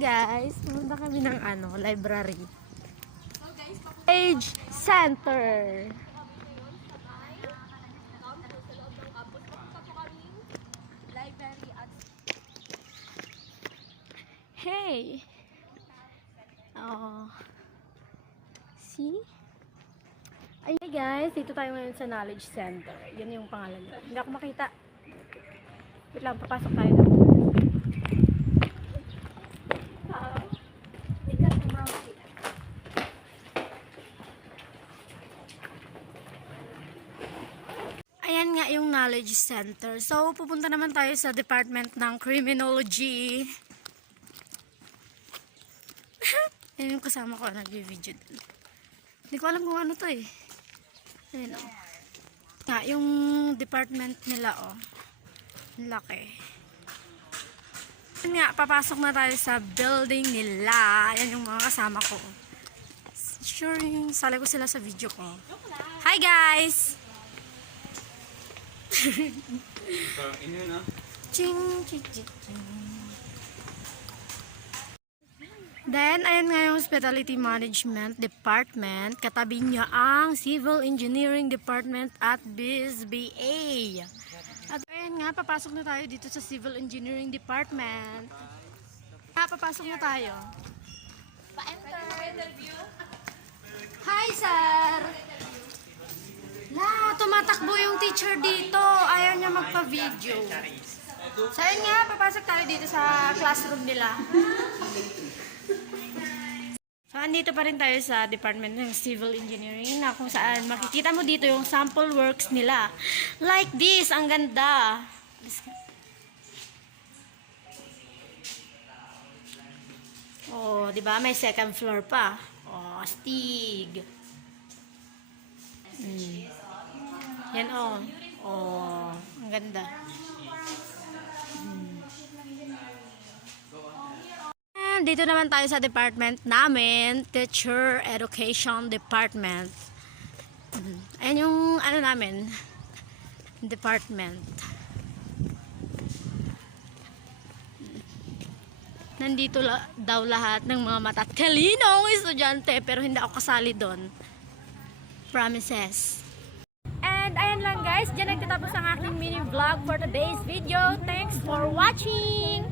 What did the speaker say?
guys, pumunta kami ng library. Age Center. Hey. Oh. See? Ay guys, dito tayo ngayon sa Knowledge Center. Yan yung pangalan nila. Hindi ako makita. Wait lang, papasok tayo na. Ayan nga yung Knowledge Center. So, pupunta naman tayo sa Department ng Criminology. Ayan yung kasama ko, nag-video din. Hindi ko alam kung ano to eh. Ayan o. Nga, yung department nila o. Laki. Ayan nga, papasok na tayo sa building nila. Ayan yung mga kasama ko. Sure yung sali ko sila sa video ko. Hi guys! Ching, ching, ching, ching. Then, ayan nga yung Hospitality Management Department. Katabi niya ang Civil Engineering Department at BSBA. At ayan nga, papasok na tayo dito sa Civil Engineering Department. Papasok na tayo. Pa-enter. Hi, sir! Tumatakbo yung teacher dito. Ayaw niya magpa-video. So, ayan nga, papasok tayo dito sa classroom nila. So, andito pa rin tayo sa Department ng Civil Engineering na kung saan makikita mo dito yung sample works nila. Like this, ang ganda. Oh, di ba? May second floor pa. Oh, astig. Yan oh. Oh, ang ganda. Dito naman tayo sa department namin, Teacher Education Department. Ayan yung namin, department. Nandito daw lahat ng mga matatalinong estudyante, pero hindi ako kasali doon. Promises. And ayan lang guys, dyan nagtatapos ang aking mini vlog for today's video. Thanks for watching!